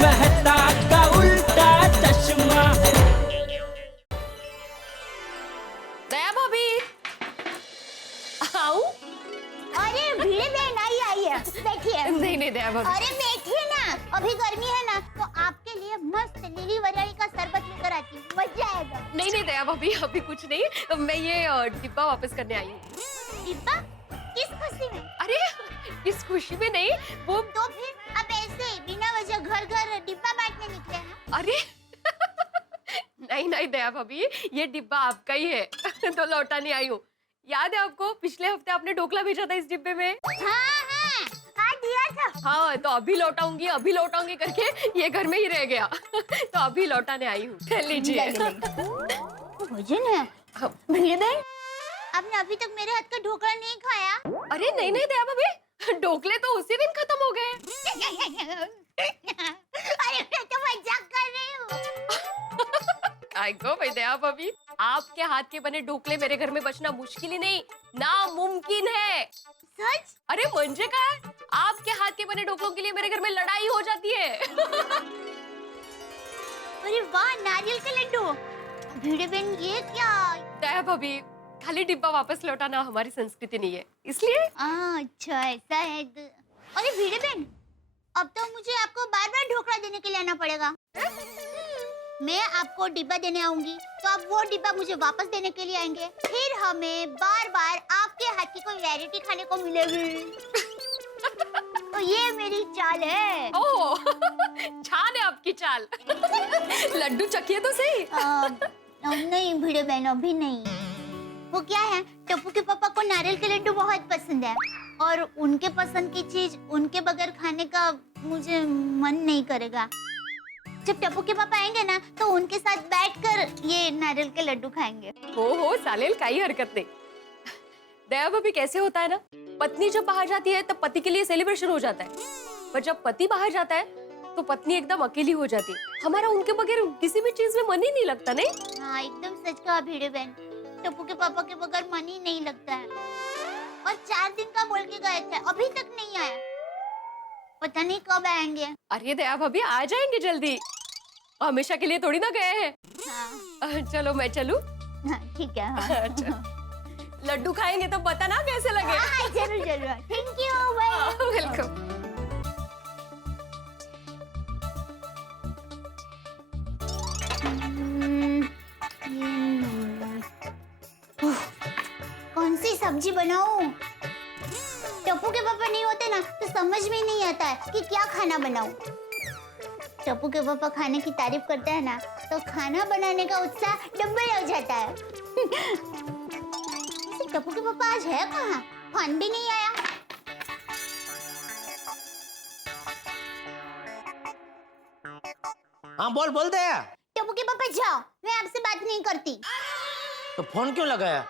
मेहता का उल्टा चश्मा। दया भाभी, आऊं? अरे भिड़े बहन आइए बैठिए। नहीं नहीं दया भाभी। अरे बैठिए ना, अभी गर्मी है ना तो आपके लिए मस्त नीली वरियाली का शरबत लेकर आती हूँ, मजा आएगा। नहीं नहीं दया भाभी, अभी कुछ नहीं, मैं ये डिब्बा वापस करने आई हूँ। डिब्बा? किस खुशी में? अरे इस खुशी में नहीं, वो तो फिर आप ऐसे बिना वजह घर घर डिब्बा बांटने निकले हैं? अरे नहीं नहीं दया भाभी, ये डिब्बा आपका ही है तो लौटाने आई हूँ। याद है आपको, पिछले हफ्ते आपने ढोकला भेजा था इस डिब्बे में? हाँ दिया था। हाँ, तो अभी लौटाऊंगी करके ये घर में ही रह गया तो अभी लौटाने आई हूँ, लीजिए। भोजन है। हाँ। भिड़े बहन, आपने अभी तक मेरे हाथ का ढोकला नहीं खाया? अरे नहीं नहीं दया भाभी, ढोकले तो उसी दिन खत्म हो गए। अरे मैं तो मजाक कर रही हूँ। आइगो भाई दया भाभी, आपके हाथ के बने ढोकले मेरे घर में बचना मुश्किल ही नहीं, नामुमकिन है। सच? अरे म्हणजे काय, आपके हाथ के बने ढोकलों के लिए मेरे घर में लड़ाई हो जाती है अरे वाह, नारियल के लड्डू। भिड़े बहन ये क्या? दया भाभी, खाली डिब्बा वापस लौटाना हमारी संस्कृति नहीं है, इसलिए। अच्छा ऐसा है। अरे भिड़े बहन, अब तो मुझे आपको बार बार ढोकला देने के लिए आना पड़ेगा। मैं आपको डिब्बा देने आऊंगी तो आप वो डिब्बा मुझे वापस देने के लिए आएंगे, फिर हमें बार बार आपके हाथ की कोई वैरायटी खाने को मिलेगी। तो ये मेरी चाल है। ओह छान है आपकी चाल लड्डू चखिए तो सही। नहीं भिड़े बहन, अभी नहीं। वो क्या है, टप्पू के पापा को नारियल के लड्डू बहुत पसंद है और उनके पसंद की चीज उनके बगैर खाने का मुझे मन नहीं करेगा। जब टप्पू के पापा आएंगे ना तो उनके साथ बैठकर ये नारियल के लड्डू खाएंगे। हो चालेल, काही हरकत नहीं। दया भाभी, कैसे होता है ना, पत्नी जब बाहर जाती है तब पति के लिए सेलिब्रेशन हो जाता है, पर जब पति बाहर जाता है तो पत्नी एकदम अकेली हो जाती है। हमारा उनके बगैर किसी भी चीज में मन ही नहीं लगता, नहीं? हाँ एकदम सच कहा भिड़े बहन, टप्पू के पापा के बगैर मन ही नहीं लगता है। और 4 दिन का बोल के गए थे, अभी तक नहीं आया, पता नहीं कब आएंगे। अरे दया भाभी, आ जाएंगे जल्दी, हमेशा के लिए थोड़ी ना गए हैं। हाँ। चलो मैं चलूं? हाँ, ठीक है। हाँ। अच्छा, लड्डू खाएंगे तो बताना कैसे लगे। हाँ, जरूर जरूर, थैंक यू, बाय। वेलकम। कौन सी सब्जी बनाऊं? टप्पू के पापा नहीं होते ना तो समझ में नहीं आता है कि क्या खाना बनाऊं। टप्पू के पापा खाने की तारीफ करते हैं ना तो खाना बनाने का उत्साह डबल हो जाता है। टप्पू के पापा आज है कहाँ? फोन भी नहीं आया। हाँ बोल बोल दे। टप्पू के पापा जाओ, मैं आपसे बात नहीं करती। तो फोन क्यों लगाया?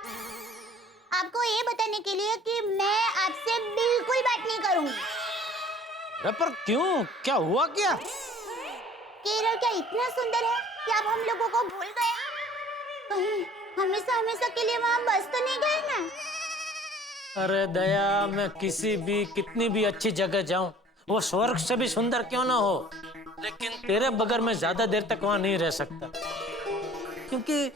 आपको ये बताने के लिए कि मैं आपसे बिल्कुल बात नहीं करूंगी। अरे पर क्यों, क्या हुआ क्या? केरल क्या इतना सुंदर है कि आप हम लोगों को भूल गए? कहीं हमेशा हमेशा के लिए वहाँ बस तो नहीं गए ना? अरे दया, मैं किसी भी कितनी भी अच्छी जगह जाऊं, वो स्वर्ग से भी सुंदर क्यों ना हो, लेकिन तेरे बगैर मैं ज्यादा देर तक वहां नहीं रह सकता। क्योंकि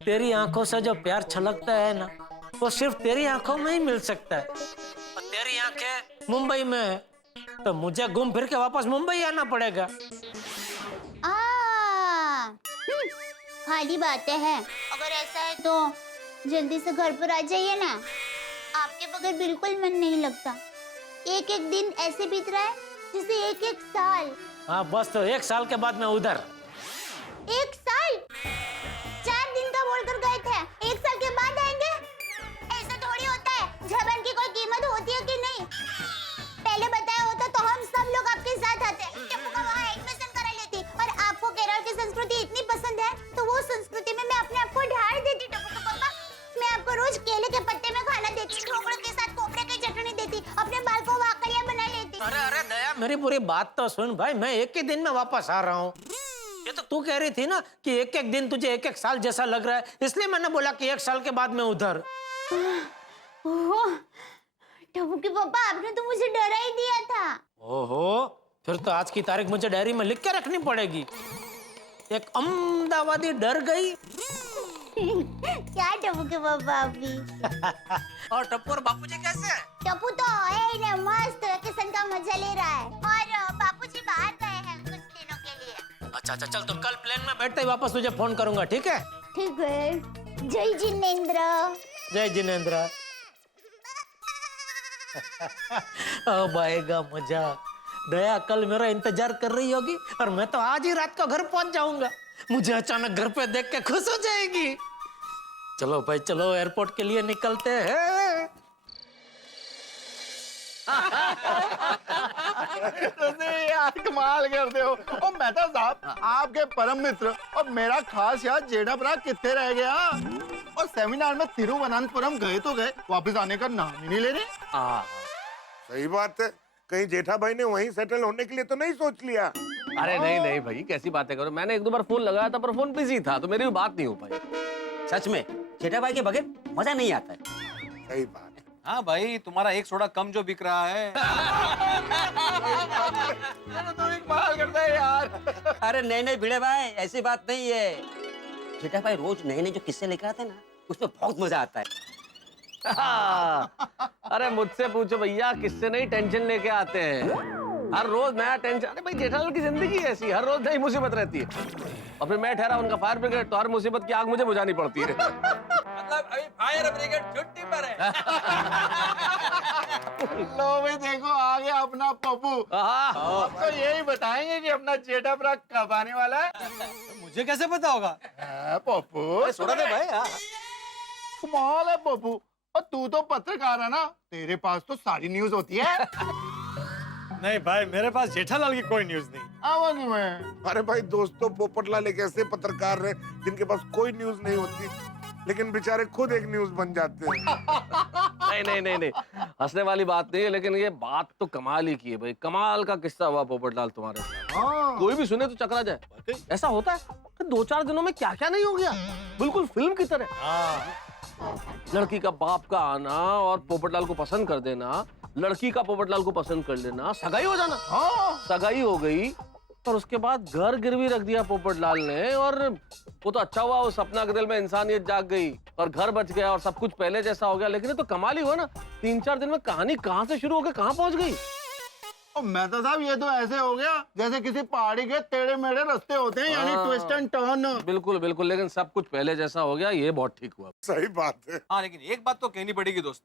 तेरी आंखों से जो प्यार छलकता है ना, वो सिर्फ तेरी आंखों में ही मिल सकता है। और तेरी आंखें मुंबई में है तो मुझे घूम फिर के वापस मुंबई आना पड़ेगा। खाली बातें हैं। अगर ऐसा है तो जल्दी से घर पर आ जाइए ना, आपके बगैर बिल्कुल मन नहीं लगता। एक एक दिन ऐसे बीत रहा है जैसे एक एक साल। हाँ बस, तो 1 साल के बाद मैं उधर। 1 साल? 4 दिन का बोलकर गए थे, 1 साल के बाद आएंगे? ऐसा थोड़ी होता है, जबान की कोई कीमत होती है कि नहीं? पहले बताया होता तो हम सब लोग आपके साथ आते, टप्पू का वहाँ एडमिशन करा लेती। और आपको केरल की संस्कृति इतनी पसंद है तो वो संस्कृति में मैं अपने आप को ढाल देती। टप्पू का पापा, मैं आपको रोज केले के पत्ते में खाना देती, ढोकले के साथ कोपरे की चटनी देती, अपने बाल को वाकड़ियाँ बना लेती। अरे दया, मेरी पूरी बात तो सुन भाई, मैं एक ही दिन में वापस आ रहा हूँ। ये तो तू कह रही थी ना कि एक एक दिन तुझे एक एक साल जैसा लग रहा है, इसलिए मैंने बोला कि 1 साल के बाद मैं उधर। टप्पू के पापा, आपने तो मुझे डरा ही दिया था। ओहो, फिर तो आज की तारीख मुझे डायरी में लिख के रखनी पड़ेगी। एक अहमदाबादी डर गई। क्या टप्पू के पापा अभी? और टप्पू और बापूजी कैसे हैं? टप्पू तो है ही ना, मस्त वेकेशन का मजा ले रहा है। और बापूजी बाहर गए हैं कुछ दिनों के लिए। अच्छा चल, तो कल प्लेन में बैठते ही वापस तुझे फोन करूंगा, ठीक है? ठीक है। जय जिनेंद्र। जय जिनेंद्र। अब आएगा मजा। दया कल मेरा इंतजार कर रही होगी और मैं तो आज ही रात को घर पहुंच जाऊंगा। मुझे अचानक घर पे देख के खुश हो जाएगी। चलो भाई चलो, एयरपोर्ट के लिए निकलते हैं। यार कमाल करते हो। और मेहता साहब, आपके परम मित्र और मेरा खास यार जेठा भरा कितने रह गया। और सेमिनार में तिरुवनंतपुरम गए तो गए, वापस आने का नाम ही नहीं ले रहे। सही बात है, कहीं जेठा भाई ने वहीं सेटल होने के लिए तो नहीं सोच लिया? अरे नहीं नहीं भाई, कैसी बातें करो। मैंने एक दो बार फोन लगाया था पर फोन बिजी था, तो मेरी भी बात नहीं हो पाई। सच में जेठा भाई के बगैर मजा नहीं आता है। सही बात है। हाँ भाई, तुम्हारा एक सोडा कम जो बिक रहा है। तुम कमाल करता है यार। अरे नहीं नहीं भिड़े भाई, ऐसी बात नहीं है। जेठा भाई रोज नए नए जो किस्से लेकर आते हैं ना, उसमें बहुत मजा आता है। अरे मुझसे पूछो भैया, किससे नहीं टेंशन लेके आते हैं। हर रोज नया टेंशन। अरे भाई जेठालाल की जिंदगी ऐसी, हर रोज नई मुसीबत रहती है। और फिर मैं ठहरा उनका फायर ब्रिगेड, तो हर मुसीबत की आग मुझे बुझानी पड़ती है। मतलब अभी फायर ब्रिगेड छुट्टी पर है। लो भाई देखो, आ गया अपना पप्पू। अब तो यही बताएंगे कि अपना जेठा भरा कब आने वाला है। मुझे कैसे पता होगा? पप्पू सोडा दे भाई। कमाल है पप्पू। और तू तो पत्रकार है ना, तेरे पास तो सारी न्यूज होती है। नहीं भाई, मेरे पास जेठालाल की कोई न्यूज नहीं। आवाज़ में। अरे भाई दोस्तों, पोपटलाल एक ऐसे पत्रकार रहे जिनके पास कोई न्यूज नहीं होती, लेकिन बेचारे खुद एक न्यूज बन जाते हैं। नहीं नहीं नहीं नहीं, हंसने वाली बात नहीं है, लेकिन ये बात तो कमाल ही की है भाई। कमाल का किस्सा हुआ पोपटलाल तुम्हारे साथ। कोई भी सुने तो चकरा जाए। ऐसा होता है कि 2-4 दिनों में क्या क्या नहीं हो गया, बिल्कुल फिल्म की तरह। लड़की का बाप का आना और पोपटलाल को पसंद कर देना, लड़की का पोपटलाल को पसंद कर लेना, सगाई हो जाना। सगाई हो गई और उसके बाद घर गिरवी रख दिया पोपटलाल ने। और वो तो अच्छा हुआ, उस सपना के दिल में इंसानियत जाग गई और घर बच गया और सब कुछ पहले जैसा हो गया। लेकिन ये तो कमाल ही हुआ ना, 3-4 दिन में कहानी कहाँ से शुरू होकर कहाँ पहुंच गई। और मेहता साहब, ये तो ऐसे हो गया जैसे किसी पहाड़ी के टेढ़े मेढ़े रास्ते होते हैं, यानी ट्विस्ट एंड टर्न। बिल्कुल बिल्कुल, लेकिन सब कुछ पहले जैसा हो गया, ये बहुत ठीक हुआ। सही बात है। हाँ, लेकिन एक बात तो कहनी पड़ेगी दोस्त,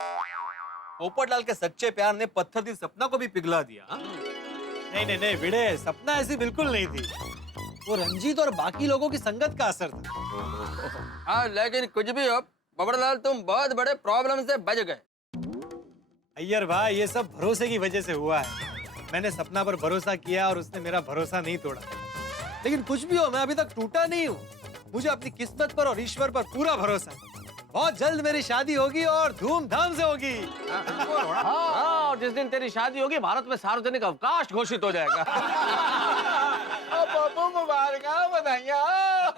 पोपटलाल के सच्चे प्यार ने पत्थर दी सपना को भी पिघला दिया। नहीं नहीं नहीं भिड़े, सपना ऐसी बिल्कुल नहीं थी। वो रंजीत और बाकी लोगों की संगत का असर था। हाँ लेकिन कुछ भी हो, पोपटलाल तुम बहुत बड़े प्रॉब्लम से बच गए। अय्यर भाई, ये सब भरोसे की वजह से हुआ है। मैंने सपना पर भरोसा किया और उसने मेरा भरोसा नहीं तोड़ा। लेकिन कुछ भी हो, मैं अभी तक टूटा नहीं हूँ। मुझे अपनी किस्मत पर और ईश्वर पर पूरा भरोसा है। बहुत जल्द मेरी शादी होगी और धूमधाम से होगी। हाँ, और जिस दिन तेरी शादी होगी, भारत में सार्वजनिक अवकाश घोषित हो जाएगा। पप्पू मुबारक, बधाइयाँ।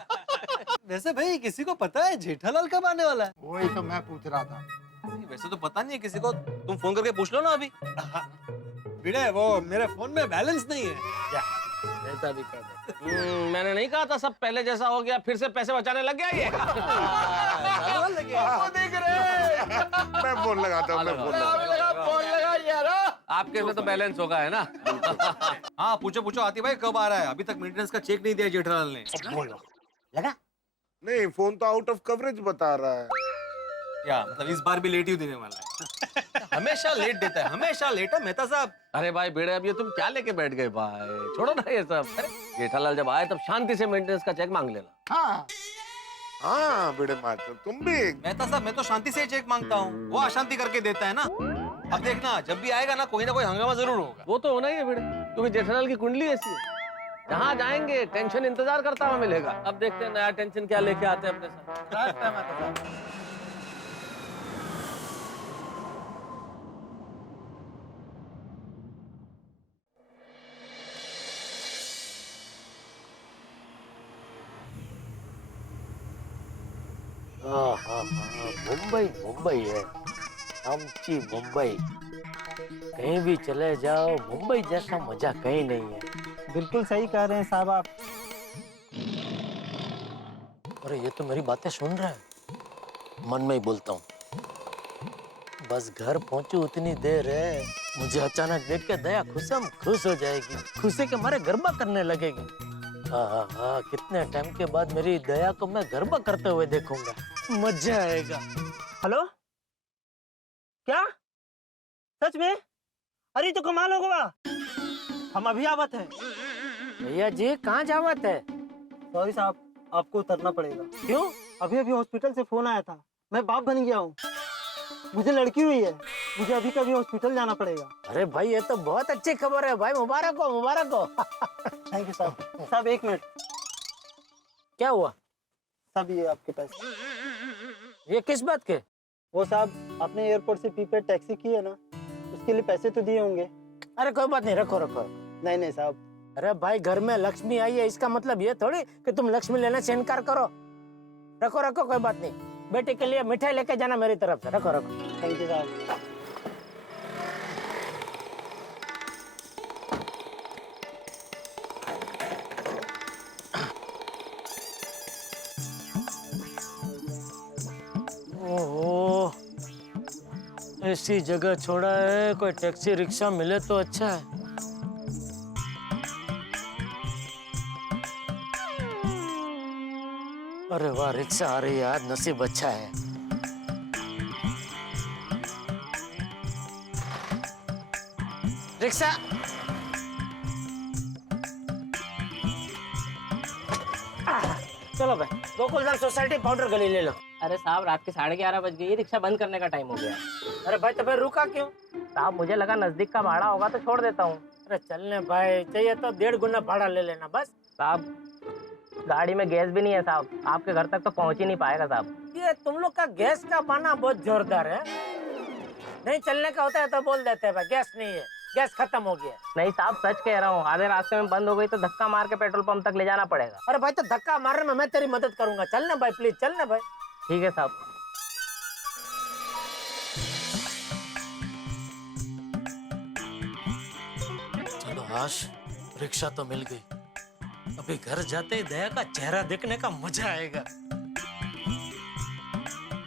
वैसे भाई, किसी को पता है जेठालाल कब आने वाला है? वही तो मैं पूछ रहा था। वैसे तो पता नहीं है किसी को, तुम फोन करके पूछ लो ना अभी। भिड़े, वो मेरे फोन में बैलेंस नहीं है। ऐसा भी कर दे। मैंने नहीं कहा था सब पहले जैसा हो गया, फिर से पैसे बचाने लग गया ये। दिख रहे। मैं फोन लगाता हूँ, मैं फोन लगाता हूँ। फोन लगा यार। आपके में तो बैलेंस होगा, है ना? हाँ, पूछो पूछो आती भाई, कब आ रहा है? अभी तक मेंटेनेंस का चेक नहीं दिया जेठालाल ने। लगा? नहीं, फोन तो आउट ऑफ कवरेज बता रहा है। क्या मतलब, इस बार भी लेट ही देने वाला है? हमेशा लेट देता है, हमेशा लेट है मेहता साहब। अरे भाई बेड़े, अब ये तुम क्या लेके बैठ गए भाई? छोड़ो ना ये सब। अरे जेठालाल जब आए तब शांति से मेंटेनेंस का चेक मांग लेना। हाँ हाँ बेड़े मास्टर, तुम भी। मेहता साहब, मैं तो शांति से चेक मांगता हूँ, वो अशांति करके देता है ना। अब देखना, जब भी आएगा ना कोई हंगामा जरूर होगा। वो तो होना ही है बेड़े, क्योंकि जेठालाल की कुंडली ऐसी है। जहाँ जाएंगे टेंशन इंतजार करता हुआ मिलेगा। अब देखते हैं नया टेंशन क्या लेके आते हैं अपने साथ। मुंबई मुंबई है, आमची मुंबई। कहीं भी चले जाओ मुंबई जैसा मजा कहीं नहीं है। बिल्कुल सही कह रहे हैं साहब आप। अरे ये तो मेरी बातें सुन रहा है, मन में ही बोलता हूँ। बस घर पहुंचू उतनी देर है, मुझे अचानक देख के दया खुशम खुश हो जाएगी, खुशी के मारे गरबा करने लगेगी। हाँ, कितने टाइम के बाद मेरी दया को मैं गरबा करते हुए देखूंगा, मजा आएगा। हेलो, क्या सच में? अरे तो कमाल हो गया, हम अभी आवत हैं। भैया जी कहाँ जावत है? सॉरी साहब, आपको उतरना पड़ेगा। क्यों? अभी अभी हॉस्पिटल से फोन आया था, मैं बाप बन गया हूँ, मुझे लड़की हुई है, मुझे अभी कभी हॉस्पिटल जाना पड़ेगा। अरे भाई ये तो बहुत अच्छी खबर है भाई, मुबारक हो मुबारक हो। थैंक यू साहब। साहब 1 मिनट। क्या हुआ? साहब ये आपके पैसे। ये किस बात के? वो साहब आपने एयरपोर्ट से प्रीपेड टैक्सी की है ना, उसके लिए पैसे तो दिए होंगे। अरे कोई बात नहीं, रखो रखो। नहीं नहीं साहब। अरे भाई घर में लक्ष्मी आई है, इसका मतलब ये थोड़ी कि तुम लक्ष्मी लेने से इनकार करो। रखो रखो, कोई बात नहीं। बेटे के लिए मिठाई लेके जाना मेरी तरफ से, रखो रखो। थैंक यू साहब। ओहो, ऐसी जगह छोड़ा है, कोई टैक्सी रिक्शा मिले तो अच्छा है। अरे वाह, रिक्शा आ रही है, आज नसीब अच्छा है। रिक्शा। चलो भाई, गोकुलधाम सोसाइटी पाउडर गली ले लो। अरे साहब रात के 11:30 बज गई, रिक्शा बंद करने का टाइम हो गया। अरे भाई तो फिर रुका क्यों? साहब मुझे लगा नजदीक का भाड़ा होगा तो छोड़ देता हूँ। अरे चलने भाई, चाहिए तो 1.5 गुना भाड़ा ले लेना बस। साहब गाड़ी में गैस भी नहीं है साहब, आपके घर तक तो पहुँच ही नहीं पाएगा साहब। ये तुम लोग का गैस का बहाना बहुत जोरदार है। नहीं चलने का होता है तो बोल देते हैं भाई गैस नहीं है, गैस खत्म हो गया। नहीं साहब सच कह रहा हूँ, आधे रास्ते में बंद हो गई तो धक्का मार के पेट्रोल पंप तक ले जाना पड़ेगा। अरे भाई तो धक्का मारने में मैं तेरी मदद करूंगा, चलना भाई प्लीज, चलना भाई। ठीक है साहब। चलो आश, रिक्शा तो मिल गई। अभी घर जाते ही दया का चेहरा देखने का मजा आएगा।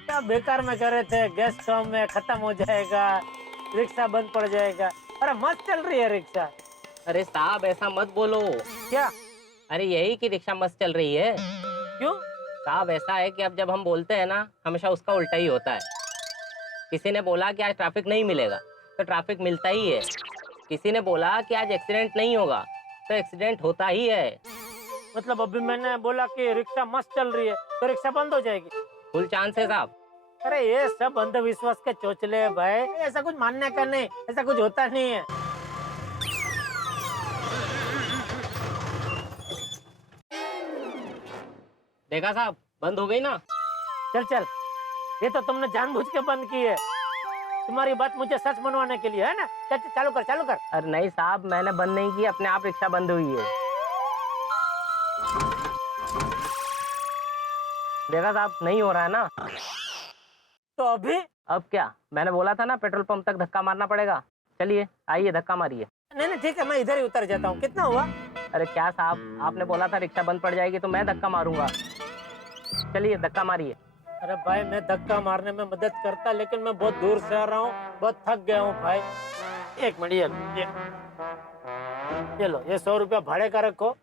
क्या बेकार में कर रहे थे, गैस कम में खत्म हो जाएगा, रिक्शा बंद पड़ जाएगा। अरे मस्त चल रही है रिक्शा। अरे साहब ऐसा मत बोलो। क्या? अरे यही कि रिक्शा मस्त चल रही है। क्यों? साहब ऐसा है कि अब जब हम बोलते हैं ना, हमेशा उसका उल्टा ही होता है। किसी ने बोला कि आज ट्रैफिक नहीं मिलेगा तो ट्रैफिक मिलता ही है। किसी ने बोला कि आज एक्सीडेंट नहीं होगा तो एक्सीडेंट होता ही है। मतलब अभी मैंने बोला कि रिक्शा मस्त चल रही है तो रिक्शा बंद हो जाएगी? फुल चांस है साहब। अरे ये सब अंधविश्वास के चोचले है भाई, ऐसा कुछ मानने का नहीं, ऐसा कुछ होता नहीं है। देखा साहब बंद हो गई ना। चल चल, ये तो तुमने जानबूझ के बंद की है, तुम्हारी बात मुझे सच मनवाने के लिए है ना। चल चल, चालू कर चालू कर। अरे नहीं साहब मैंने बंद नहीं की, अपने आप रिक्शा बंद हुई है। देखा साहब नहीं हो रहा है ना। तो अभी? अब क्या, मैंने बोला था ना पेट्रोल पंप तक धक्का मारना पड़ेगा। चलिए आइए धक्का मारिए। नहीं नहीं ठीक है, मैं इधर ही उतर जाता हूँ। कितना हुआ? अरे क्या साहब, आपने बोला था रिक्शा बंद पड़ जाएगी तो मैं धक्का मारूंगा। चलिए धक्का मारिए। अरे भाई मैं धक्का मारने में मदद करता, लेकिन मैं बहुत दूर से आ रहा हूँ, बहुत थक गया हूँ भाई। 1 मिनट, ये लो, ये 100 रुपया भाड़े का रखो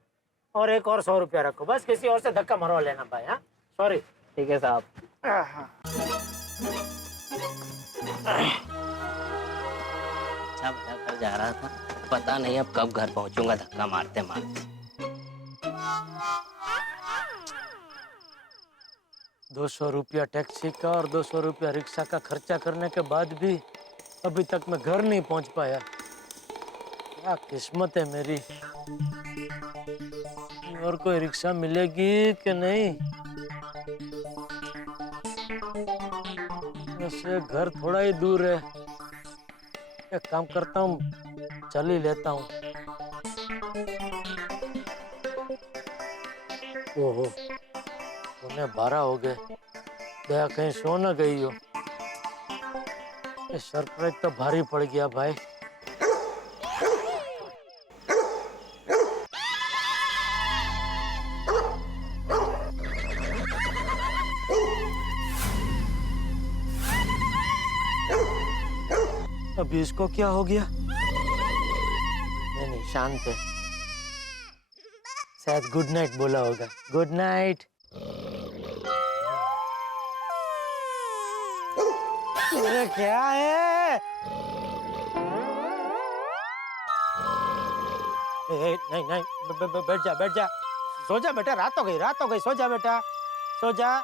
और एक और 100 रुपया रखो, बस किसी और से धक्का मरवा लेना भाई। हाँ सॉरी। ठीक है साहब। अच्छा बड़ा घर जा रहा था, पता नहीं अब कब घर पहुंचूंगा धक्का मारते मारते। 200 रुपया टैक्सी का और 200 रुपया रिक्शा का खर्चा करने के बाद भी अभी तक मैं घर नहीं पहुंच पाया। क्या किस्मत है मेरी। और कोई रिक्शा मिलेगी कि नहीं? वैसे घर थोड़ा ही दूर है, एक काम करता हूँ, चल ही लेता हूँ। ओहो, 12 हो गए, दया कहीं सो न गई हो। ये सरप्राइज तो भारी पड़ गया भाई। अभी इसको क्या हो गया? नहीं, शांत है। शायद गुड नाइट बोला होगा। Good night. ये क्या है? नहीं, बैठ जा। सो जा बेटा, रात हो गई, सो जा बेटा, सो जा।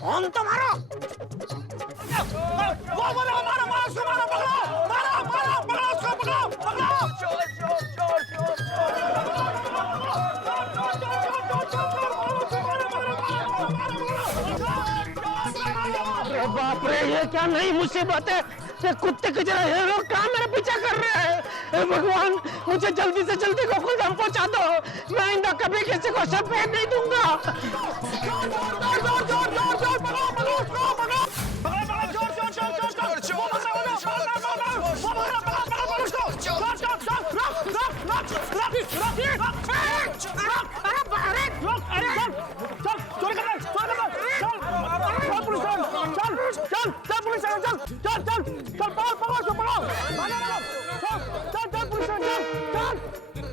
कौन तो मारो? अरे बाप रे, ये क्या नई मुसीबत है? ये कुत्ते की तरह ये लोग कहाँ मेरा पीछा कर रहे हैं? हे भगवान, मुझे जल्दी से जल्दी गोकुलधाम पहुंचा दो। मैं इनका कभी किसी को सफेद नहीं दूंगा।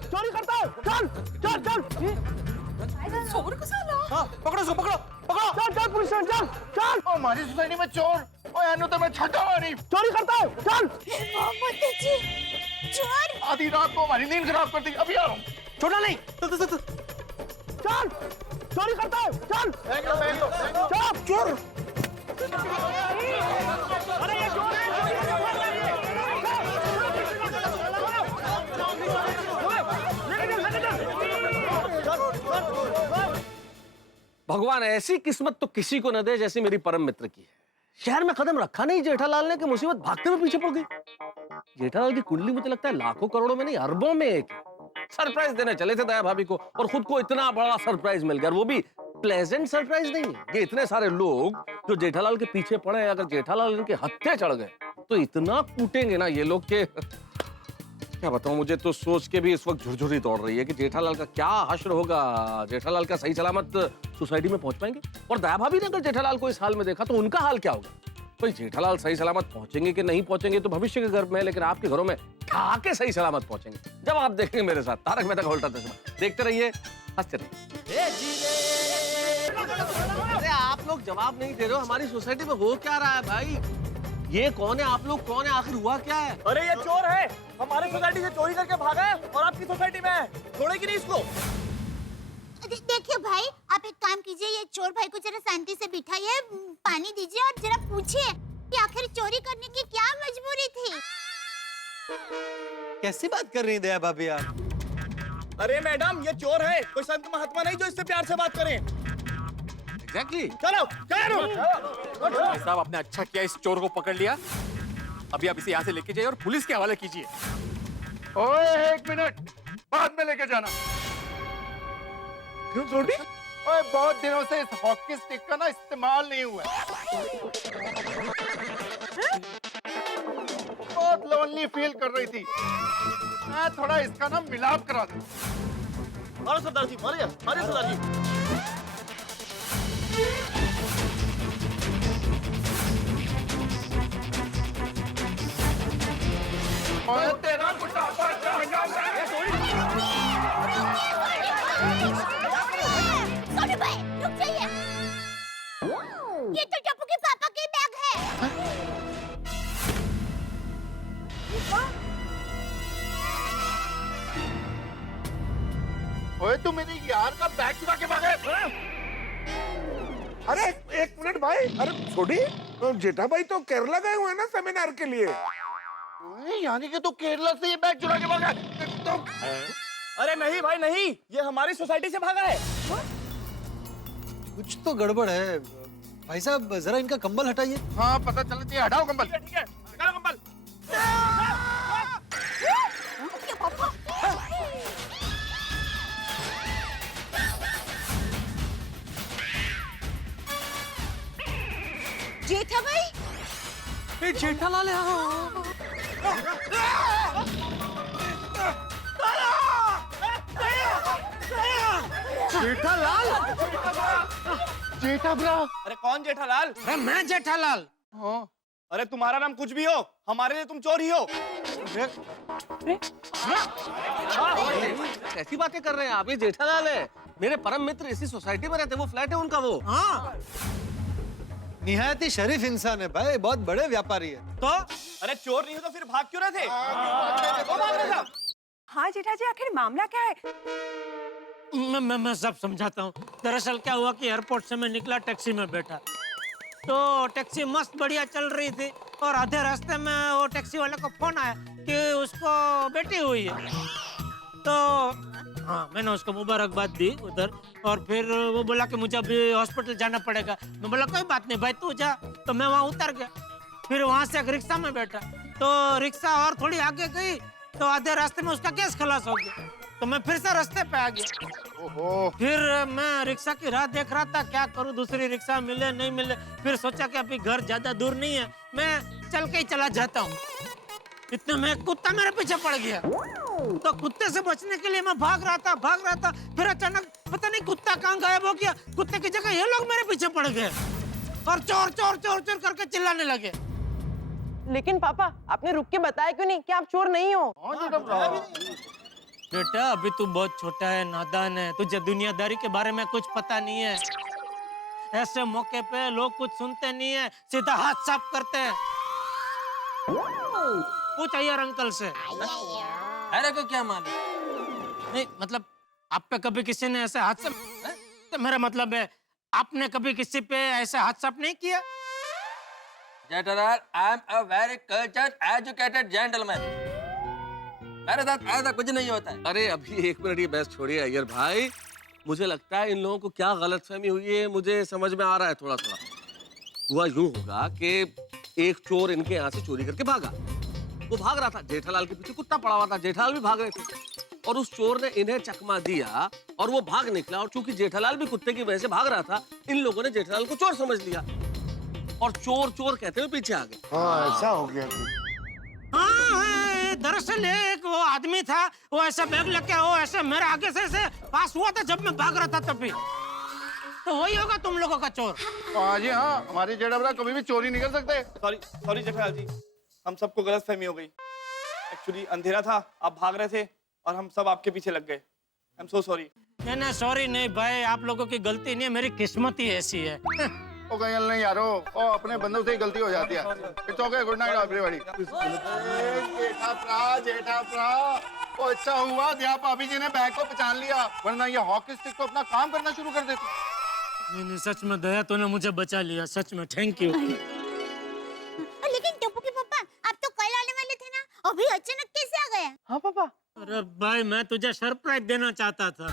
चोरी करता है, चल। चोर को साला। हाँ, पकड़ो उसको, पकड़ो। चल पुलिस चल। ओ, हमारी सोसाइटी में चोर। ओ यानू तो मैं छक्का मारी। चोरी करता है, चल। चोर आधी रात को हमारी नींद खराब कर दी। अभी आ रहा हूँ। छोड़ना नहीं, चल। चोरी करता है, चल। चल, चोर। अरे ये चोर है। भगवान ऐसी किस्मत तो किसी को न दे जैसी मेरी परम मित्र की है। शहर में कदम रखा नहीं जेठालाल ने कि मुसीबत भागते हुए पीछे पड़ गई। जेठालाल की कुंडली मुझे लगता है लाखों करोड़ों में नहीं, अरबों में एक। सरप्राइज देने चले थे दया भाभी को और खुद को इतना बड़ा सरप्राइज मिल गया, वो भी प्लेजेंट सरप्राइज नहीं है। ये इतने सारे लोग जो जेठालाल के पीछे पड़े हैं, अगर जेठालाल इनके हत्थे चढ़ गए तो इतना कूटेंगे ना ये लोग के क्या बताऊं। मुझे तो सोच के भी इस वक्त झुरझुरी दौड़ रही है कि जेठालाल का क्या हश्र होगा। जेठालाल का सही सलामत सोसाइटी में पहुंच पाएंगे? और दया भाभी ने अगर जेठालाल को इस हाल में देखा तो उनका हाल क्या होगा? भाई जेठालाल सही सलामत पहुंचेंगे कि नहीं पहुंचेंगे तो भविष्य के घर में, लेकिन आपके घरों में आके सही सलामत पहुंचेंगे जब आप देखेंगे मेरे साथ तारक मेहता का उल्टा चश्मा। देखते रहिए, हंसते रहिए। अरे आप लोग जवाब नहीं दे रहे हो, हमारी सोसाइटी में हो क्या रहा है भाई? ये कौन है? आप लोग कौन है? आखिर हुआ क्या है? अरे ये चोर है, हमारे सोसाइटी से चोरी करके भागा है और आपकी सोसाइटी में है। छोड़ेगी नहीं इसको। देखिए भाई, आप एक काम कीजिए, ये चोर भाई को जरा शांति से बिठाइए, पानी दीजिए और जरा पूछिए कि आखिर चोरी करने की क्या मजबूरी थी। कैसी बात कर रही हैं दया भाभी आप? अरे मैडम, ये चोर है, कोई संत महात्मा नहीं जो इससे प्यार से बात करें। एग्जैक्टली। चलो। साहब आपने अच्छा किया इस चोर को पकड़ लिया। अभी आप इसे यहाँ से लेके जाइए और पुलिस के हवाले कीजिए। ओए 1 मिनट, बाद में लेके जाना। क्यों छोटी? ओए बहुत दिनों से इस हॉकी स्टिक का ना इस्तेमाल नहीं हुआ है। बहुत लोनली फील कर रही थी, मैं थोड़ा इसका ना मिलाप करा दूं। मारो सरदार जी, मारिए सरदार जी। और तेरा कुटापा ओए तू मेरे यार का बैग चुरा के भागा है? अरे एक मिनट भाई, अरे छोड़ी, जेठा भाई तो केरला गए हुए हैं ना सेमिनार के लिए। यानी कि तू केरला से ये बैग चुरा के भागा तो... अरे नहीं भाई नहीं, ये हमारी सोसाइटी से भागा है। कुछ तो गड़बड़ है। भाई साहब जरा इनका कंबल हटाइए। हाँ पता चल रही है, हटाओ कंबल। ठीक है, निकालो कंबल। जेठा भाई, जेठालाल जेठालाल, जेठा ब्रा। अरे कौन जेठालाल? अरे मैं जेठालाल। हाँ अरे तुम्हारा नाम कुछ भी हो, हमारे लिए तुम चोर ही हो। कैसी बातें कर रहे हैं आप? ये जेठालाल है, मेरे परम मित्र, इसी सोसाइटी में रहते हैं, वो फ्लैट है उनका वो। हाँ निहायत ही शरीफ इंसान है भाई, बहुत बड़े व्यापारी है। तो अरे चोर नहीं हो तो फिर भाग क्यों रहे थे? वो भाग रहे थे। हाँ जेठा जी, आखिर मामला क्या है? मैं सब समझाता हूँ। दरअसल क्या हुआ कि एयरपोर्ट से मैं निकला, टैक्सी में बैठा, तो टैक्सी मस्त बढ़िया चल रही थी और आधे रास्ते में वो टैक्सी वाले को फोन आया कि उसको बेटी हुई है। तो हाँ, मैंने उसको मुबारकबाद दी उधर, और फिर वो बोला कि मुझे अभी हॉस्पिटल जाना पड़ेगा। मैं बोला कोई बात नहीं भाई, तू जा। तो मैं वहाँ उतर गया, फिर वहाँ से एक रिक्शा में बैठा, तो रिक्शा और थोड़ी आगे गई तो आधे रास्ते में उसका केस खलास हो गया, तो मैं फिर से रास्ते पे आ गया। ओहो। फिर मैं रिक्शा की राह देख रहा था, क्या करूँ, दूसरी रिक्शा मिले नहीं मिले। फिर सोचा कि अभी घर ज्यादा दूर नहीं है, मैं चल के ही चला जाता हूँ। इतने में एक कुत्ता मेरे पीछे पड़ गया, तो कुत्ते से बचने के लिए मैं भाग रहा था। फिर अचानक पता नहीं कुत्ता कहाँ गायब हो गया। कुत्ते की जगह ये लोग मेरे पीछे पड़ गए और चोर चोर चोर चोर करके चिल्लाने लगे। लेकिन पापा आपने रुक के बताया क्यों नहीं कि आप चोर नहीं हो? बेटा अभी तू बहुत छोटा है, नादान है, तुझे दुनियादारी के बारे में कुछ पता नहीं है। ऐसे मौके पे लोग कुछ सुनते नहीं है, सीधा हाथ साफ करते हैं। पूछ अय्यर अंकल से। अरे को क्या मालूम? नहीं मतलब आप पे कभी किसी ने ऐसे हाथ साफ, तो मेरा मतलब है आपने कभी किसी पे ऐसे हाथ साफ नहीं किया? Jethalal, I am a very cultured educated gentleman. मेरे साथ ऐसा कुछ नहीं होता है। अरे अभी एक मिनट, ये बहस छोड़िए अय्यर भाई। मुझे लगता है इन लोगों को क्या गलतफहमी हुई है, मुझे समझ में आ रहा है थोड़ा थोड़ा। हुआ यूं होगा कि एक चोर इनके यहाँ से चोरी करके भागा। वो भाग रहा था, जेठालाल के पीछे कुत्ता पड़ा हुआ था, जेठालाल भी भाग रहे थे, और उस चोर ने इन्हें चकमा दिया और वो भाग निकला। और चूंकि जेठालाल भी कुत्ते की वजह से भाग रहा था, इन लोगों ने जेठालाल को चोर समझ लिया और चोर चोर कहते हुए पीछे आ गए। हाँ ऐसा हो गया। हाँ, दरअसल एक वो आदमी था, वो ऐसा बैग लेके वो ऐसे मेरे आगे से ऐसे पास हुआ था जब मैं भाग रहा था तभी। तो वही होगा तुम लोगों का चोर। हाँ जी हाँ, हमारी जेठा कभी भी चोरी नहीं कर सकते। सॉरी जेठालाल जी, हम सबको गलतफहमी हो गई। एक्चुअली अंधेरा था, आप भाग रहे थे और हम सब आपके पीछे लग गए। I am so sorry. नहीं सॉरी नहीं भाई, आप लोगों की गलती नहीं है, मेरी किस्मत ही ऐसी है। ओ कहीं नहीं यारो, ओ अपने बंदों से ही गलती हो जाती है। It's okay, good night everybody. Jetha प्रा, ओ अच्छा हुआ दिया भाभी जी ने बैग को पहचान लिया, वरना ये हॉकी स्टिक तो अपना काम करना शुरू कर देती। नहीं सच में दया तूने मुझे बचा लिया, सच में थैंक यू। लेकिन टप्पू के पापा, आप तो कल आने वाले थे ना, अभी अचानक कैसे आ गए? हाँ पापा। अरे भाई मैं तुझे सरप्राइज देना चाहता था।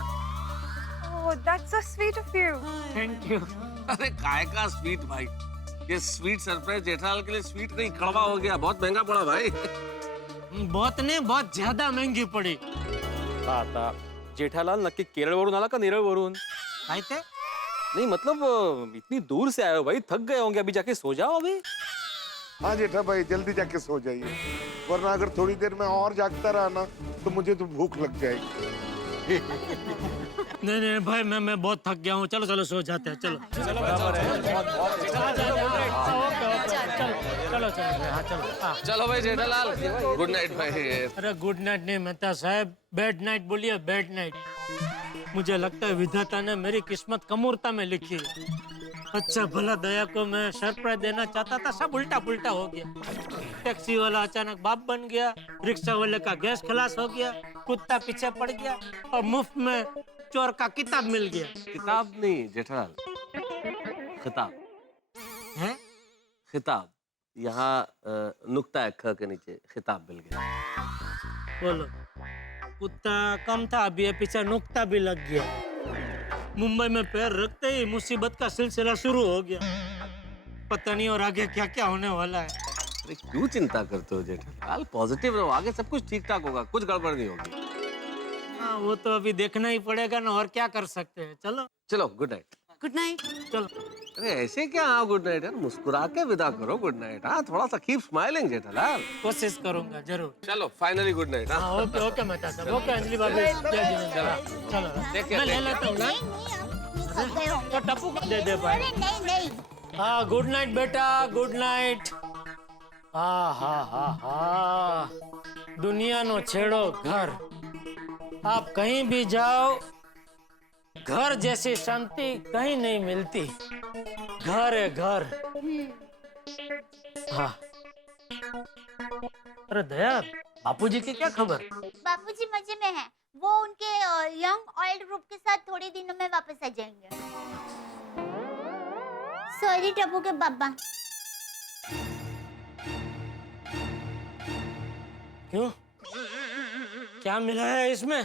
Oh, that's so sweet of you. Thank you. अरे काय का स्वीट भाई, ये स्वीट सरप्राइज जेठालाल के लिए स्वीट नहीं कड़वा हो गया, बहुत महंगा पड़ा भाई। बहुत नहीं, बहुत ज्यादा महंगी पड़ी। आता जेठालाल नक्की केरळवरून आला का नेरळवरून? काय ते? नहीं मतलब इतनी दूर से आए हो भाई, थक गए होंगे, अभी जाके सो जाओ अभी। हाँ जेठा भाई जल्दी जाके सो जाइए, वरना अगर थोड़ी देर में और जागता रहा ना तो मुझे तो भूख लग जाएगी। नहीं भाई मैं बहुत थक गया हूँ, चलो चलो सो जाते हैं। चलो चलो चलो भाई जेठालाल, गुड नाइट भाई। अरे गुड नाइट नहीं मेहता साहब, बैड नाइट बोलिए, बैड नाइट। मुझे लगता है विधाता ने मेरी किस्मत कमूरता में लिखी है। अच्छा भला दया को मैं सरप्राइज देना चाहता था, सब उल्टा पुल्टा हो गया। टैक्सी वाला अचानक बाप बन गया, रिक्शा वाले का गैस खलास हो गया, कुत्ता पीछे पड़ गया और मुफ्त में चोर का किताब मिल गया। किताब नहीं जेठालाल, खिताब है? खिताब। यहाँ नुक्ता है ख के नीचे, खिताब मिल गया। बोलो, कुत्ता कम था, अभी पीछे नुक्ता भी लग गया। मुंबई में पैर रखते ही मुसीबत का सिलसिला शुरू हो गया। पता नहीं और आगे क्या क्या होने वाला है। अरे क्यों चिंता करते हो जेठालाल, पॉजिटिव रहो, आगे सब कुछ ठीक ठाक होगा, कुछ गड़बड़ नहीं होगी। हाँ, वो तो अभी देखना ही पड़ेगा ना, और क्या कर सकते हैं। चलो चलो, गुड नाइट। Good night. चलो। अरे ऐसे क्या हाँ गुड नाइट यार, मुस्कुरा के विदा करो गुड नाइट। हाँ, थोड़ा सा कीप स्माइलिंग जेठालाल। कोशिश करूंगा जरूर। चलो फाइनली गुड नाइट। हाँ, ओके ओके मेहता साहब, ओके अंजलि भाभी, जय जिनेंद्र। चलो मैं ले लेता हूँ ना। थक गए होंगे। तो टप्पू को दे दे भाई। अरे नहीं नहीं। हाँ, गुड नाइट बेटा, गुड नाइट। हाँ हाँ हाँ हाँ, दुनिया नो छेड़ो घर। आप कहीं भी जाओ, घर जैसी शांति कहीं नहीं मिलती। घर है घर। हाँ। अरे दया, बापूजी की क्या खबर? बापूजी मजे में हैं। वो उनके यंग ऑयल ग्रुप के साथ थोड़े दिनों में वापस आ जाएंगे। सॉरी टप्पू के पापा। क्यों? क्या मिला है इसमें?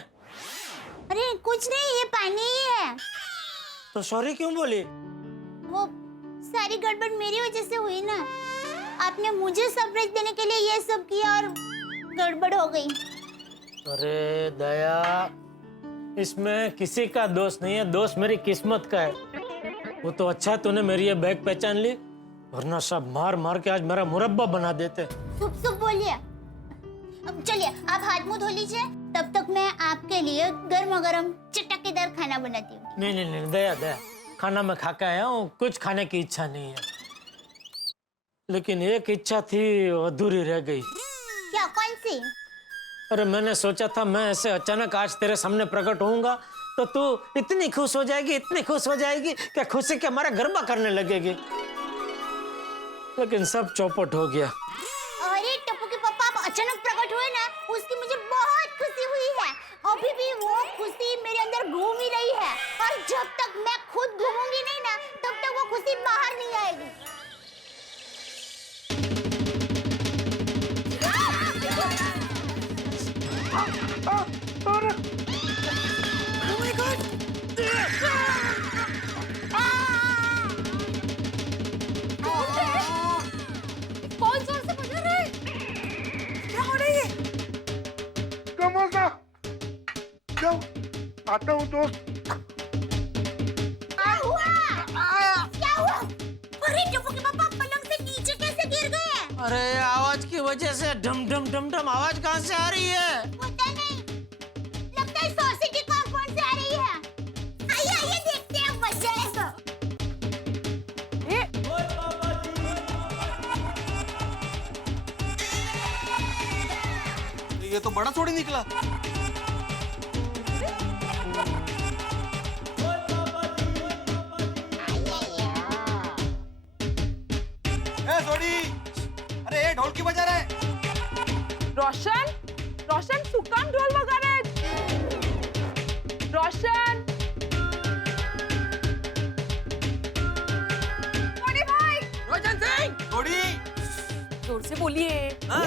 अरे कुछ नहीं, ये पानी ही है। तो सॉरी क्यों बोली? वो सारी गड़बड़ मेरी वजह से हुई ना। आपने मुझे सरप्राइज देने के लिए ये सब किया और गड़बड़ हो गई। अरे दया, इसमें किसी का दोष नहीं है, दोष मेरी किस्मत का है। वो तो अच्छा तूने मेरी ये बैग पहचान ली, वरना सब मार मार के आज मेरा मुरब्बा बना देते। सुप सुप बोलिए। अब चलिए आप हाथ मुंह धो लीजिए, तब तक मैं आपके लिए गर्मा गर्म चटकेदार खाना बनाती हूँ। नहीं नहीं नहीं दया दया, खाना मैं खा के आया हूँ, कुछ खाने की इच्छा नहीं है। लेकिन एक इच्छा थी, अधूरी रह गई। क्या, कौन सी? अरे मैंने सोचा था मैं ऐसे अचानक आज तेरे सामने प्रकट होऊंगा तो तू इतनी खुश हो जाएगी, इतनी खुश हो जाएगी कि खुशी के हमारा गरबा करने लगेगी। लेकिन सब चौपट हो गया। अरे टप्पू के पापा, आप अचानक प्रकट हुए ना, उसकी मुझे बहुत खुशी हुई है। अभी भी वो खुशी मेरे अंदर घूम ही रही है, और जब तक मैं खुद घूमूंगी नहीं ना, तब तक वो खुशी बाहर नहीं आएगी। कौन जोर से बजा रहा है? क्या हो रही है? जाओ, आता हूँ दोस्त। क्या हुआ? क्या हुआ? अरे टप्पू के पापा पलंग से नीचे कैसे गिर गए? अरे आवाज की वजह से डम डम डम डम आवाज कहाँ से आ रही है? पता नहीं, लगता है सोसाइटी कंपाउंड से आ रही है। आइए आइए देखते हैं वजह है तो। ये तो बड़ा थोड़ी निकला। थोड़ी, अरे ये ढोल की बजा रहा है। रोशन, रोशन तू काम ढोल बजा रहा है? रोशन, थोड़ी भाई, रोशन सिंह, थोड़ी जोर से बोलिए। हाँ?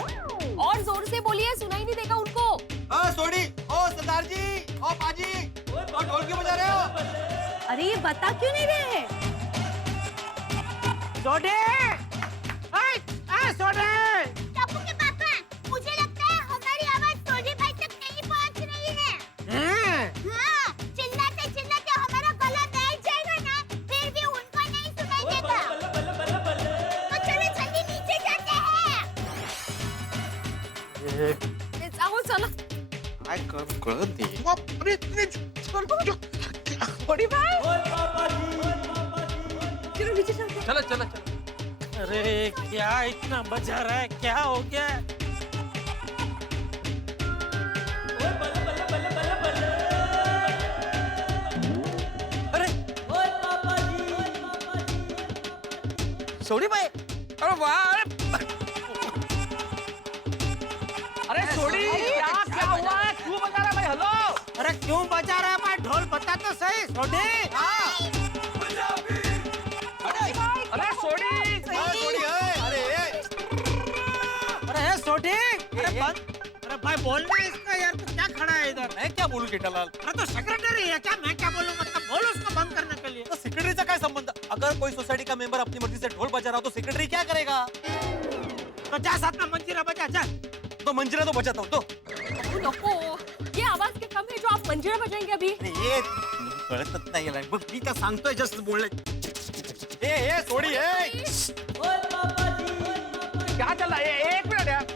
और जोर से बोलिए, सुनाई नहीं देगा उनको। हाँ थोड़ी, ओ सरदार जी, ओ पाजी, ओ ढोल की बजा रहे हो? अरे ये बता क्यों नहीं रहे हैं? सोडे! सोडे! टप्पू के पापा, मुझे लगता है हमारी आवाज सोडी भाई तक नहीं पहुंच रही है। हाँ, चिल्लाते चिल्लाते हमारा गला बैठ जाएगा ना, फिर भी उनको नहीं सुनाई देगा। तो चलो जल्दी नीचे जाते हैं। जाओ चलो। काय कळत नाही। थोड़ी भाई, चलो नीचे चलते हैं। चलो चलो चलो। अरे क्या इतना बजा रहा है, क्या हो गया? अरे सोडी भाई, अरे वाह, अरे सोडी, क्या हुआ है? क्यों बजा रहा है भाई? हेलो, अरे क्यों बजा रहा है भाई? ढोल बता तो सही सोडी। अरे सोडी, अरे सोडी, अरे भाई बोलना इसका यार, तू क्या खड़ा है इधर? मैं क्या बोलूं जेठालाल? अरे तो सेक्रेटरी है क्या? मैं क्या बोलूं? मतलब बोल उसको बंद करने के लिए। तो सेक्रेटरीचा काय संबंध? अगर कोई सोसाइटी का मेंबर अपनी मर्जी से ढोल बजा रहा हो तो सेक्रेटरी क्या करेगा? तो जा साथ में मंजीरा बजा, जा। तो मंजिला तो बजाता हूँ तो। नको, ये आवाज के कम है जो आप मंजीरा बजाएंगे अभी? ये कळतच नाही याला. बघ मी तर सांगतोय जस्ट बोलले. ए सोडी ए. क्या चल रहा है? एक मिनट यार.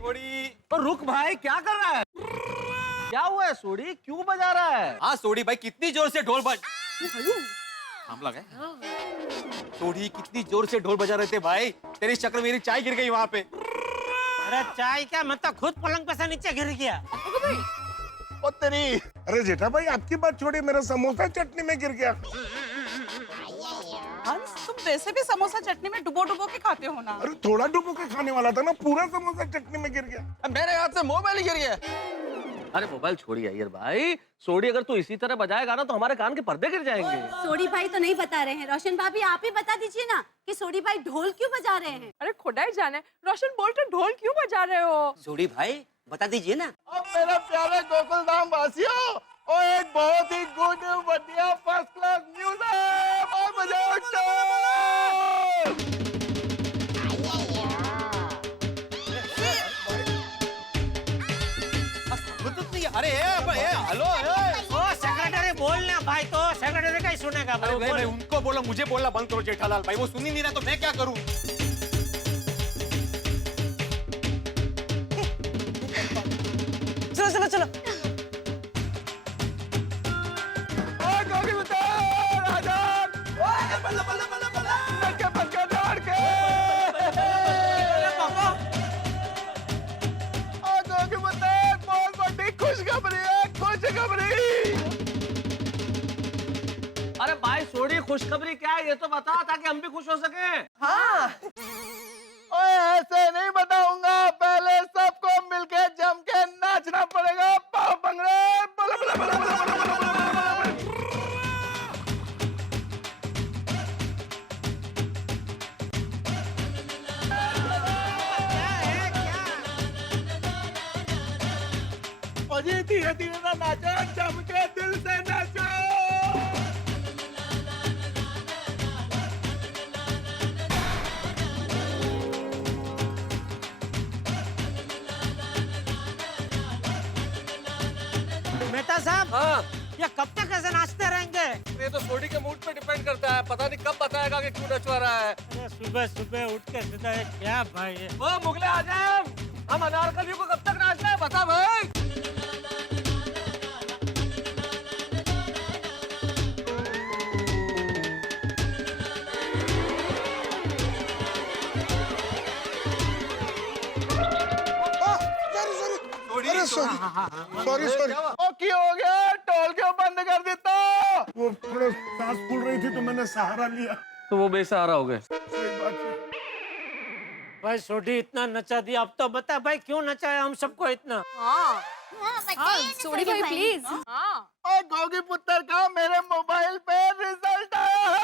सोडी, तो रुक भाई, क्या कर रहा है? क्या हुआ है सोडी? क्यों बजा रहा है? हाँ सोडी भाई, कितनी जोर से ढोल बज थांबला काय? सोडी कितनी जोर से ढोल बजा रहे थे भाई, तेरे चक्कर मेरी चाय गिर गई वहाँ पे. अरे चाय क्या, मैं तो खुद पलंग पे से नीचे गिर गया। ओ तेरी, अरे जेठा भाई आपकी बात छोड़िए, मेरा समोसा चटनी में गिर गया। हंस, तुम वैसे भी समोसा चटनी में डुबो डुबो के खाते हो ना। अरे थोड़ा डुबो के खाने वाला था ना, पूरा समोसा चटनी में गिर गया। मेरे हाथ से मोबाइल गिर गया. अरे मोबाइल छोड़िए यार भाई, सोडी अगर तू इसी तरह बजाएगा ना तो हमारे कान के पर्दे गिर जाएंगे. सोडी भाई तो नहीं बता रहे हैं, रोशन भाभी आप ही बता दीजिए ना कि सोडी भाई ढोल क्यों बजा रहे हैं। अरे खुदा ही जाने, रोशन बोल रहे ढोल क्यों बजा रहे हो? सोडी भाई बता दीजिए ना। अब मेरे प्यारे गोकुलधाम वासियों, और एक बहुत ही गुड, बढ़िया, फर्स्ट क्लास न्यूज़ है। और बजाओ ढोल। अरे हेलो, ओ सेक्रेटरी बोलना भाई, तो सेक्रेटरी का ही सुनेगा भाई। अरे मैं उनको बोला, मुझे बोलना बंद करो जेठालाल भाई, वो सुन ही नहीं रहा तो मैं क्या करूं? चलो चलो चलो। अरे भाई सोडी, खुशखबरी क्या है ये तो बता, ताकि हम भी खुश हो सके. हाँ, ओए ऐसे नहीं बताऊंगा, पहले सबको मिलके जम के नाचना पड़ेगा। पाव पंगड़े, बला बला बला बला बला बला बला बला। अजी धीरे धीरे ना नाचो, जम के दिल से नाचो। मेहता साहब, हाँ, ये कब तक ऐसे नाचते रहेंगे? ये तो सोडी के मूड पे डिपेंड करता है, पता नहीं कब बताएगा कि क्यों नचवा रहा है. अरे सुबह सुबह उठ के सीधा ये क्या भाई ये? ओ मुगले आजम, हम अनारकली को कब तक नाचना है बता भाई. सॉरी सॉरी, ओ क्यों हो गया? टोल क्यों बंद कर देता? वो थोड़ा सांस फूल रही थी तो मैंने सहारा लिया। तो वो बेसहारा हो गए. सही बात है। भाई सोडी इतना नचा दिया, अब तो बता भाई क्यों नचाया हम सबको इतना? हाँ, हाँ, सोडी भाई प्लीज। हाँ। ओ गोगी पुत्र का मेरे मोबाइल पे रिजल्ट आया है।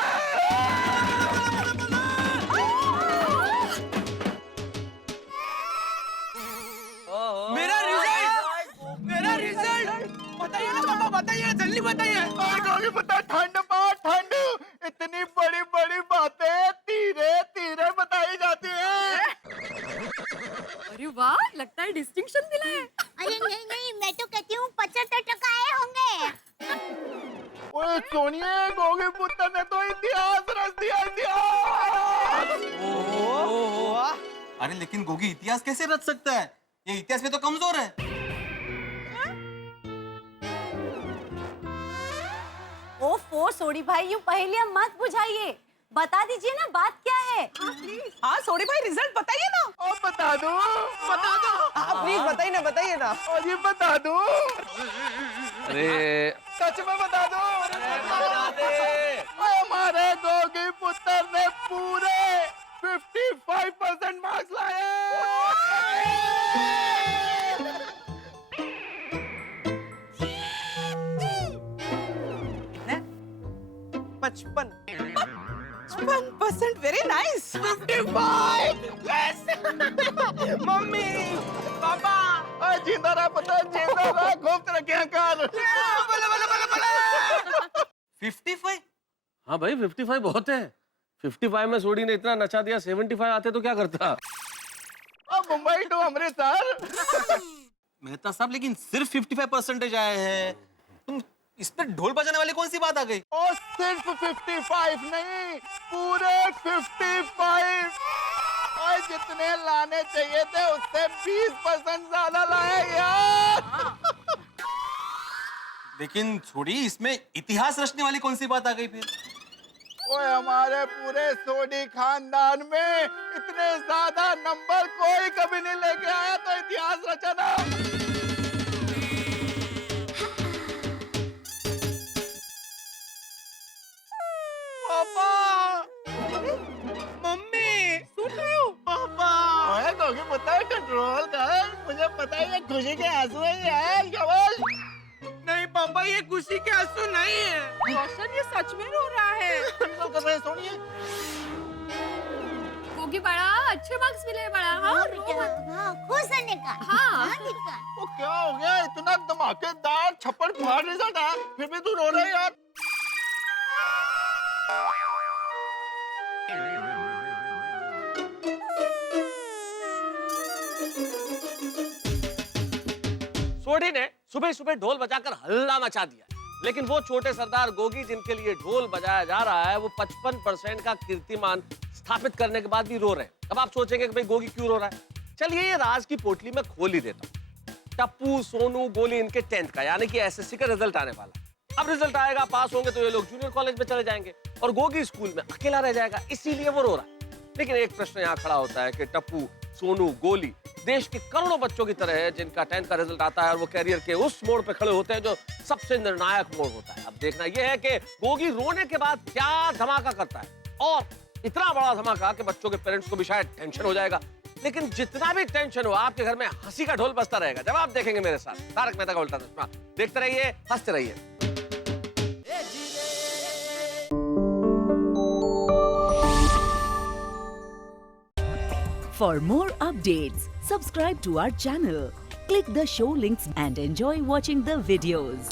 मेरा रिजल्ट बताइए ना पापा, बताइए जल्दी बताइए। और गोगी पुत्र, ठंड पा ठंड, इतनी बड़ी बड़ी बातें धीरे धीरे बताई जाती है। अरे वाह, लगता है डिस्टिंक्शन मिला है। अरे नहीं नहीं, मैं तो कहती हूँ 75% आए होंगे। ओए सोनिए, गोगी पुत्र ने तो इतिहास रच दिया, इतिहास। अरे लेकिन गोगी इतिहास कैसे रच सकता है? ये इतिहास में तो कमजोर है. ओफो सोडी भाई, यूं पहेलियां मत बुझाइए। बता दीजिए ना बात क्या है। हाँ सोडी भाई रिजल्ट बताइए ना। ओ बता दो बता दो। हाँ प्लीज बताइए ना। और ये बता दो। अरे सच में बता दो। हमारे गोगी पुत्र ने पूरे 55% मार्क्स लाए। 55% very nice. 55 yes. Mummy papa जिंदा रहा पुत्र जिंदा रहा, खूब तरक्कियां कर। 55? हाँ भाई 55 बहुत है। 55 में सोडी ने इतना नचा दिया, 75 आते तो क्या करता। अब मुंबई टू अमृतसर। मेहता साहब लेकिन सिर्फ 55% आए हैं, तुम इसमें ढोल बजाने वाली कौन सी बात आ गई? और सिर्फ 55 नहीं, पूरे 55। और जितने लाने चाहिए थे उससे 20% ज्यादा लाए यार। लेकिन छोड़ी, इसमें इतिहास रचने वाली कौन सी बात आ गई फिर? ओए हमारे पूरे सोडी खानदान में इतने ज्यादा नंबर कोई कभी नहीं लेके आया, तो इतिहास रचना। पापा मम्मी सुन रहे हो? पापा ओए गोगी पुत्र कंट्रोल कर, मुझे पता है ये खुशी के आंसू है यार। कमल नहीं पापा ये खुशी के आंसू नहीं है। रोशन ये सच में रो रहा है। कंट्रोल कर रहे हैं, सुनिए। गोगी बड़ा अच्छे मार्क्स मिले बड़ा। हाँ रो मत। हाँ खुश होने का। हाँ। वो क्या हो गया, इतना धमाकेदार छप्पड़ फाड़ रिजल्ट आया, फिर भी तू रो रहा है यार। सोडी ने सुबह सुबह ढोल बजाकर हल्ला मचा दिया, लेकिन वो छोटे सरदार गोगी जिनके लिए ढोल बजाया जा रहा है, वो 55% का कीर्तिमान स्थापित करने के बाद भी रो रहे हैं। अब आप सोचेंगे कि भाई गोगी क्यों रो रहा है। चलिए ये राज की पोटली में खोल ही देता हूँ। टप्पू, सोनू, गोली इनके 10th का यानी कि एसएससी का रिजल्ट आने वाला। अब रिजल्ट आएगा, पास होंगे तो ये लोग जूनियर कॉलेज में चले जाएंगे और गोगी स्कूल में अकेला रह जाएगा, इसीलिए वो रो रहा है। लेकिन एक प्रश्न यहाँ खड़ा होता है कि टप्पू, सोनू, गोली देश के करोड़ों बच्चों की तरह है जिनका 10th का रिजल्ट आता है और वो कैरियर के उस मोड़ पे खड़े होते हैं जो सबसे निर्णायक मोड़ होता है। अब देखना यह है कि गोगी रोने के बाद क्या धमाका करता है, और इतना बड़ा धमाका कि बच्चों के पेरेंट्स को भी शायद टेंशन हो जाएगा। लेकिन जितना भी टेंशन हो, आपके घर में हंसी का ढोल बजता रहेगा जब आप देखेंगे मेरे साथ तारक मेहता का उल्टा चश्मा। देखते रहिए, हंसते रहिए। For more updates, subscribe to our channel, click the show links and enjoy watching the videos.